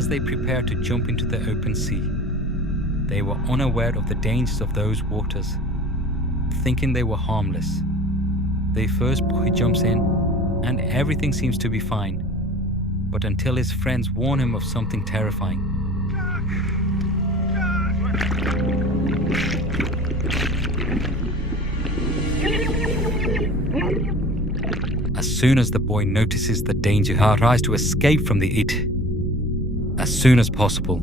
as they prepare to jump into the open sea. They were unaware of the dangers of those waters, thinking they were harmless. The first boy jumps in, and everything seems to be fine, but until his friends warn him of something terrifying. As soon as the boy notices the danger, he tries to escape from it as soon as possible,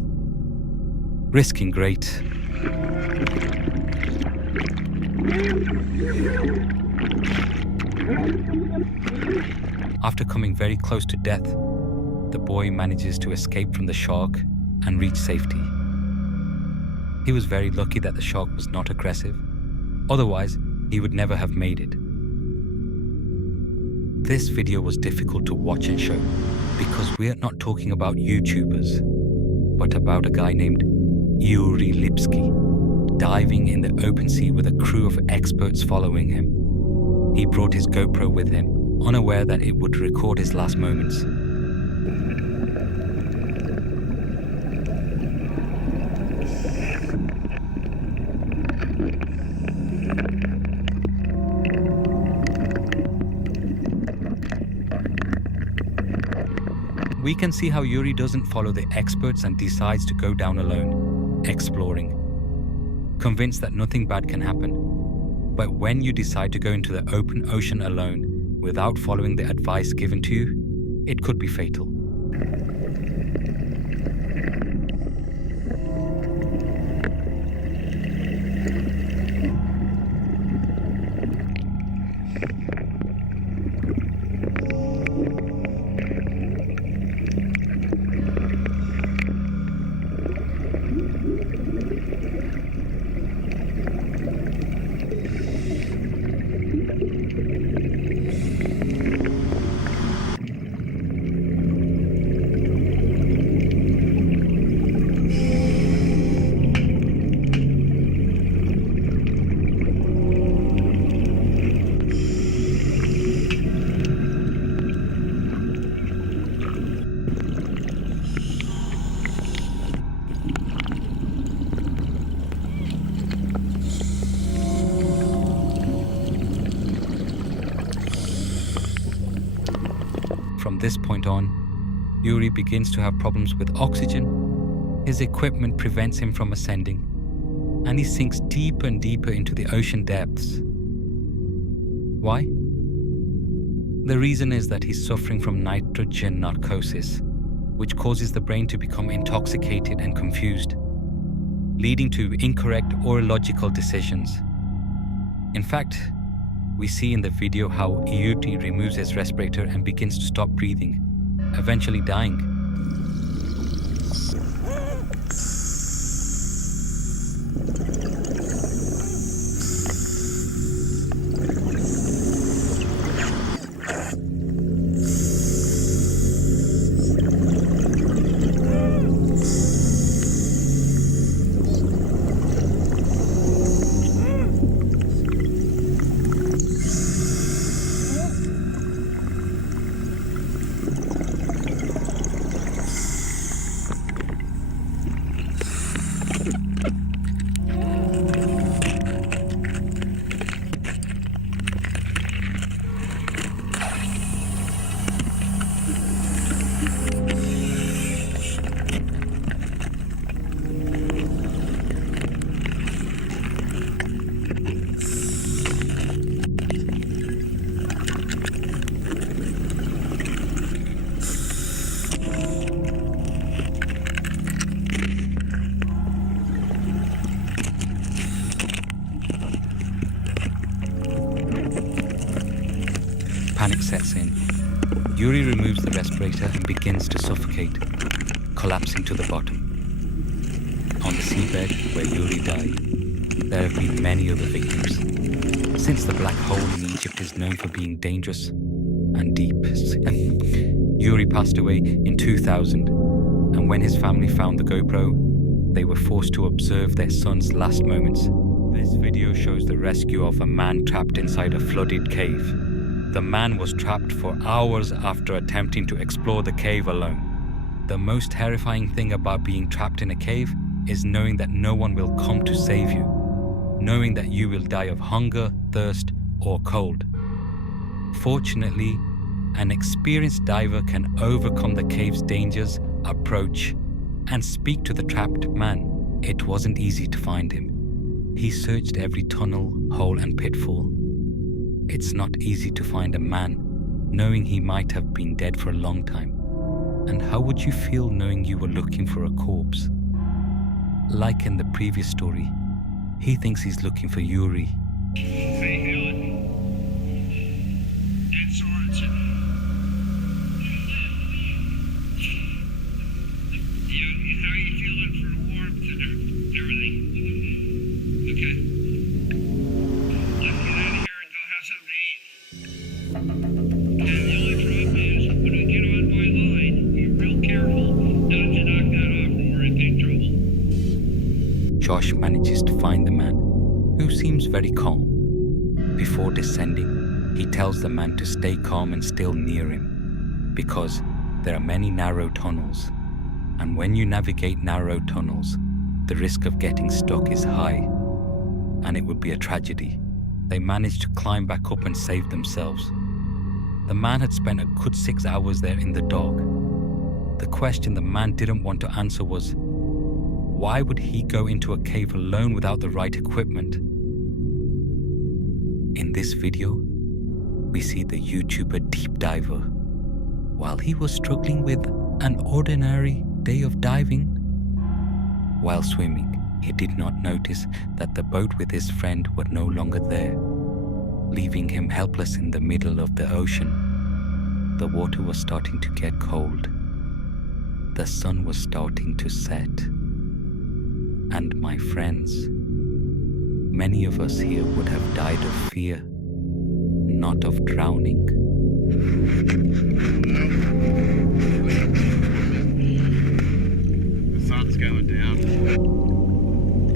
risking great. After coming very close to death, the boy manages to escape from the shark and reach safety. He was very lucky that the shark was not aggressive, otherwise he would never have made it. This video was difficult to watch and show because we are not talking about YouTubers, but about a guy named Yuri Lipsky diving in the open sea with a crew of experts following him. He brought his GoPro with him, unaware that it would record his last moments. We can see how Yuri doesn't follow the experts and decides to go down alone, exploring, convinced that nothing bad can happen. But when you decide to go into the open ocean alone without following the advice given to you, it could be fatal. From this point on, Yuri begins to have problems with oxygen. His equipment prevents him from ascending, and he sinks deeper and deeper into the ocean depths. Why? The reason is that he's suffering from nitrogen narcosis, which causes the brain to become intoxicated and confused, leading to incorrect or illogical decisions. In fact, we see in the video how Yuri removes his respirator and begins to stop breathing, eventually dying. Panic sets in. Yuri removes the respirator and begins to suffocate, collapsing to the bottom. On the seabed where Yuri died, there have been many other victims. Since the black hole in Egypt is known for being dangerous and deep, Yuri passed away in 2000, and when his family found the GoPro, they were forced to observe their son's last moments. This video shows the rescue of a man trapped inside a flooded cave. The man was trapped for hours after attempting to explore the cave alone. The most terrifying thing about being trapped in a cave is knowing that no one will come to save you, knowing that you will die of hunger, thirst, or cold. Fortunately, an experienced diver can overcome the cave's dangers, approach, and speak to the trapped man. It wasn't easy to find him. He searched every tunnel, hole, and pitfall. It's not easy to find a man, knowing he might have been dead for a long time. And how would you feel knowing you were looking for a corpse? Like in the previous story, he thinks he's looking for Yuri. Hey, Helen. It's Sorensen. How are you feeling for the warmth and everything? Okay. Let's get out of here and go have something to eat. And the only problem is, when we get on my line, be real careful not to knock that off or we're in big trouble. Josh manages to find the man, who seems very calm. Before descending, he tells the man to stay calm and still near him, because there are many narrow tunnels, and when you navigate narrow tunnels, the risk of getting stuck is high, and it would be a tragedy. They managed to climb back up and save themselves. The man had spent a good 6 hours there in the dark. The question the man didn't want to answer was, why would he go into a cave alone without the right equipment? In this video, we see the YouTuber deep diver. While he was struggling with an ordinary day of diving, while swimming, he did not notice that the boat with his friend were no longer there, leaving him helpless in the middle of the ocean. The water was starting to get cold. The sun was starting to set. And my friends, many of us here would have died of fear, not of drowning. The sun's going down.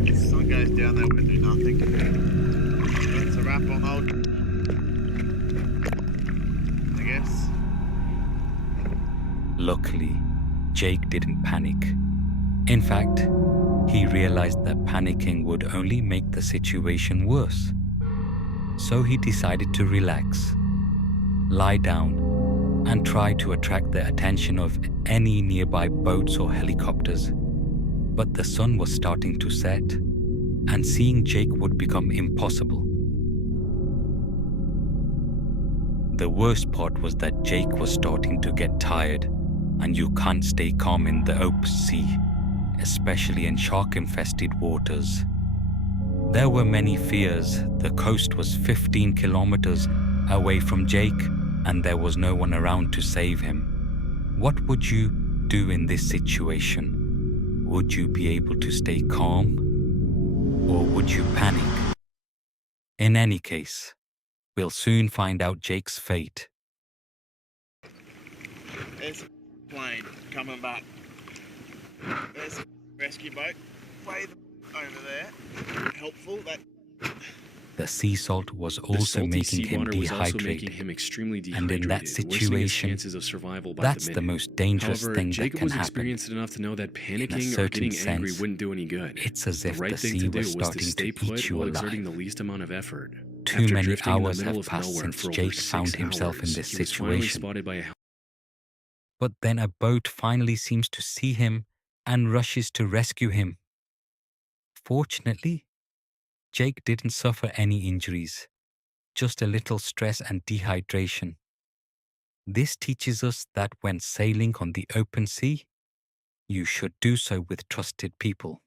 The sun goes down, they won't do nothing. That's a wrap on old, I guess. Luckily, Jake didn't panic. In fact, he realized that panicking would only make the situation worse. So he decided to relax, lie down, and try to attract the attention of any nearby boats or helicopters. But the sun was starting to set, and seeing Jake would become impossible. The worst part was that Jake was starting to get tired, and you can't stay calm in the open sea, especially in shark-infested waters. There were many fears. The coast was 15 kilometers away from Jake, and there was no one around to save him. What would you do in this situation? Would you be able to stay calm? Or would you panic? In any case, we'll soon find out Jake's fate. There's a plane coming back. There's a rescue boat way over there. Helpful. The sea salt was also making him dehydrated, and in that situation, that's the most dangerous thing that can happen. In a certain sense, it's as if the sea was starting to eat you alive. Too many hours have passed since Jake found himself in this situation. But then a boat finally seems to see him and rushes to rescue him. Fortunately, Jake didn't suffer any injuries, just a little stress and dehydration. This teaches us that when sailing on the open sea, you should do so with trusted people.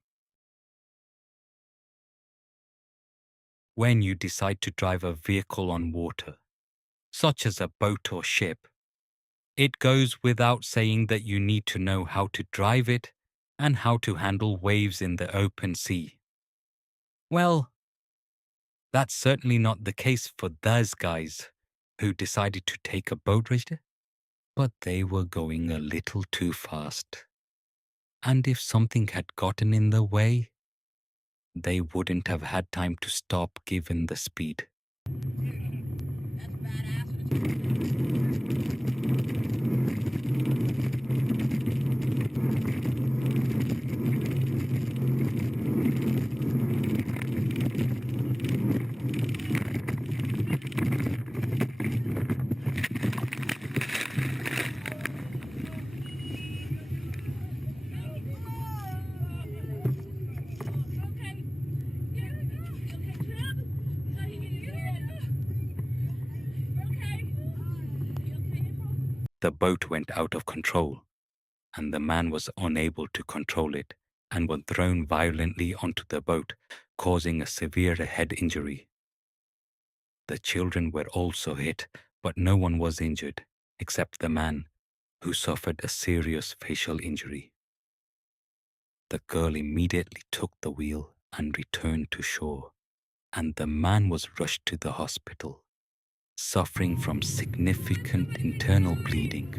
When you decide to drive a vehicle on water, such as a boat or ship, it goes without saying that you need to know how to drive it and how to handle waves in the open sea. Well, that's certainly not the case for those guys who decided to take a boat ride, but they were going a little too fast. And if something had gotten in the way, they wouldn't have had time to stop given the speed. the boat went out of control, and the man was unable to control it and was thrown violently onto the boat, causing a severe head injury. The children were also hit, but no one was injured except the man, who suffered a serious facial injury. The girl immediately took the wheel and returned to shore, and the man was rushed to the hospital, suffering from significant internal bleeding.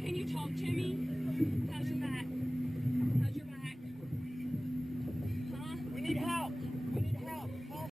Can you talk, Jimmy?